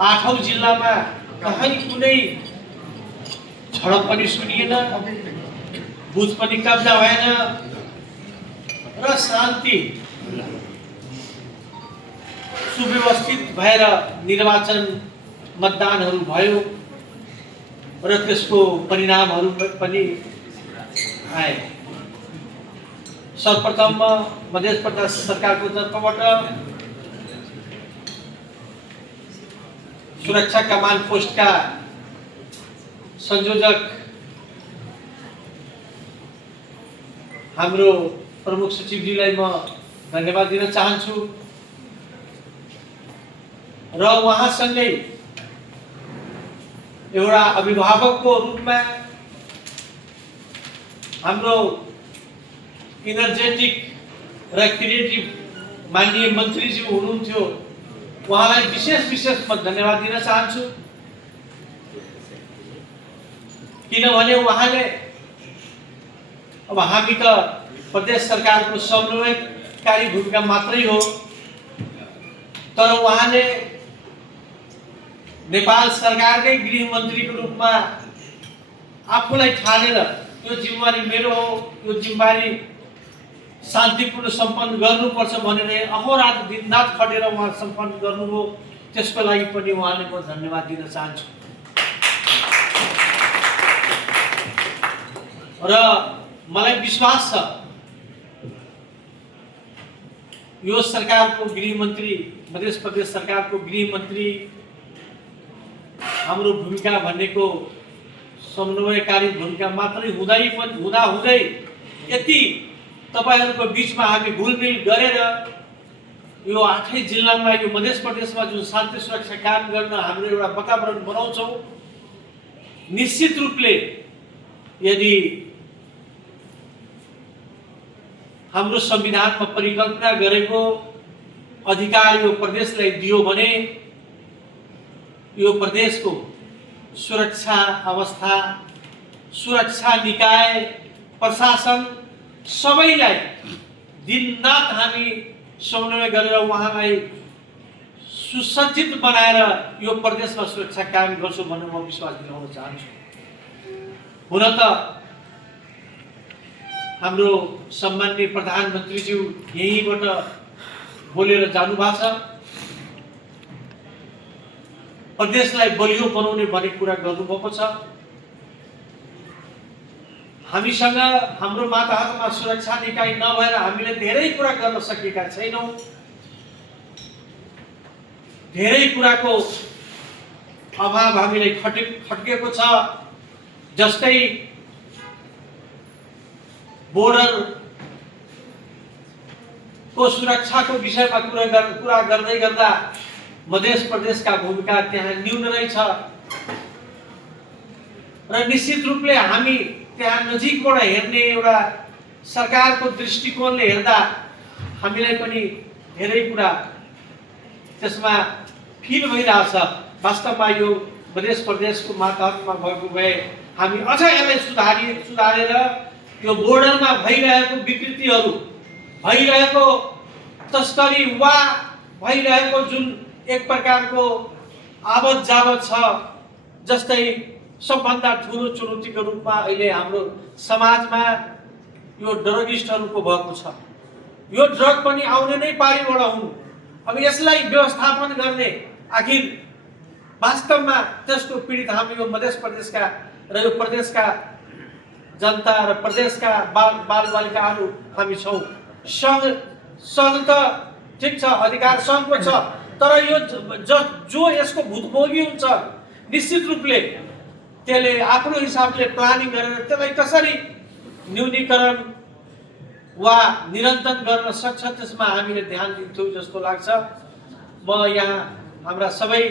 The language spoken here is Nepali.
आठौं जिल्लामा कहीँ कुनै झडप पनि सुनिएन, बुथ पनि कब्जा भएन र शान्ति सुव्यवस्थित भएर निर्वाचन मतदानहरू भयो र त्यसको परिणामहरू पनि आए। सर्वप्रथम मध्य प्रदेश सरकारको तर्फबाट सुरक्षा कमान्ड पोस्टका संयोजक हाम्रो प्रमुख सचिवजीलाई म धन्यवाद दिन चाहन्छु र उहाँसँगै एउटा अभिभावकको रूपमा हाम्रो इनर्जेटिक र क्रिएटिभ माननीय मन्त्रीज्यू हुनुहुन्थ्यो, उहाँलाई विशेष म धन्यवाद दिन चाहन्छु। किनभने उहाँले अब हामी त प्रदेश सरकारको समन्वयकारी भूमिका मात्रै हो, तर उहाँले नेपाल सरकारकै गृह मन्त्रीको रूपमा आफूलाई ठानेर यो जिम्मेवारी मेरो हो, यो जिम्मेवारी शान्तिपूर्ण सम्पन्न गर्नुपर्छ भनेर अहोरात्र दिनरात खटेर उहाँ सम्पन्न गर्नुभयो। त्यसको लागि पनि उहाँले म धन्यवाद दिन चाहन्छु र मलाई विश्वास छ यो सरकारको गृह मन्त्री, मध्य प्रदेश सरकारको गृह मन्त्री हाम्रो भूमिका भनेको समन्वयकारी भूमिका मात्रै हुँदै यति तपाईहरुको बीचमा हामी घुलमिल गरेर यो आठै जिल्लामा यो मध्य प्रदेशमा जुन शान्ति सुरक्षा काम गर्न हाम्रो एउटा वातावरण बनाउँछौं, निश्चित रूपले यदि हाम्रो संविधानमा परिकल्पना गरेको अधिकार यो प्रदेशलाई दियो भने यो प्रदेशको सुरक्षा अवस्था, सुरक्षा निकाय, प्रशासन सबैलाई दिनरात हामी समन्वय गरेर उहाँलाई सुसज्जित बनाएर यो प्रदेशमा सुरक्षा कायम गर्छौं भन्ने म विश्वास दिलाउन चाहन्छु। हुन त हाम्रो सम्माननीय प्रधानमन्त्रीज्यू यहीँबाट बोलेर जानु भएको छ, प्रदेशलाई बलियो बनाउने भन्ने कुरा गर्नुभएको छ। हामीसँग हाम्रो माताहतमा सुरक्षा निकाय नभएर हामीले धेरै कुरा गर्न सकेका छैनौं, धेरै कुराको अभाव हामीलाई खट्केको छ। जस्तै बोर्डर को सुरक्षाको विषयमा कुरा गर्दै गर्दा मध्य प्रदेशका भूमिका त्यहाँ न्यून रहेछ र निश्चित रूपले हामी त्यहाँ नजिकबाट हेर्ने एउटा सरकारको दृष्टिकोणले हेर्दा हामीलाई पनि धेरै कुरा त्यसमा फिल भइरहेछ। वास्तवमा यो मध्य प्रदेशको मातहतमा भएको भए हामी अझ यसलाई सुधारेर यो बोर्डरमा भइरहेको विकृतिहरू, भइरहेको तस्करी वा भइरहेको जुन एक प्रकारको आवत जावत छ, जस्तै सबभन्दा ठूलो चुनौतीको रूपमा अहिले हाम्रो समाजमा यो ड्रगिस्टहरूको भएको छ। यो ड्रग पनि आउने नै पारीबाट हुनु, अब यसलाई व्यवस्थापन गर्ने आखिर वास्तवमा त्यसको पीडित हामी यो मध्य प्रदेशका र यो प्रदेशका जनता र प्रदेशका बालबालिकाहरू हामी छौं। संघ त ठीक छ, अधिकार संघको छ, तर यो जो यसको भुक्तभोगी हुन्छ निश्चित रूपले त्यसले आफ्नो हिसाबले प्लानिङ गरेर त्यसलाई कसरी न्यूनीकरण वा निरन्तन गर्न सक्छ त्यसमा हामीले ध्यान दिन्छौँ जस्तो लाग्छ। म यहाँ हाम्रा सबै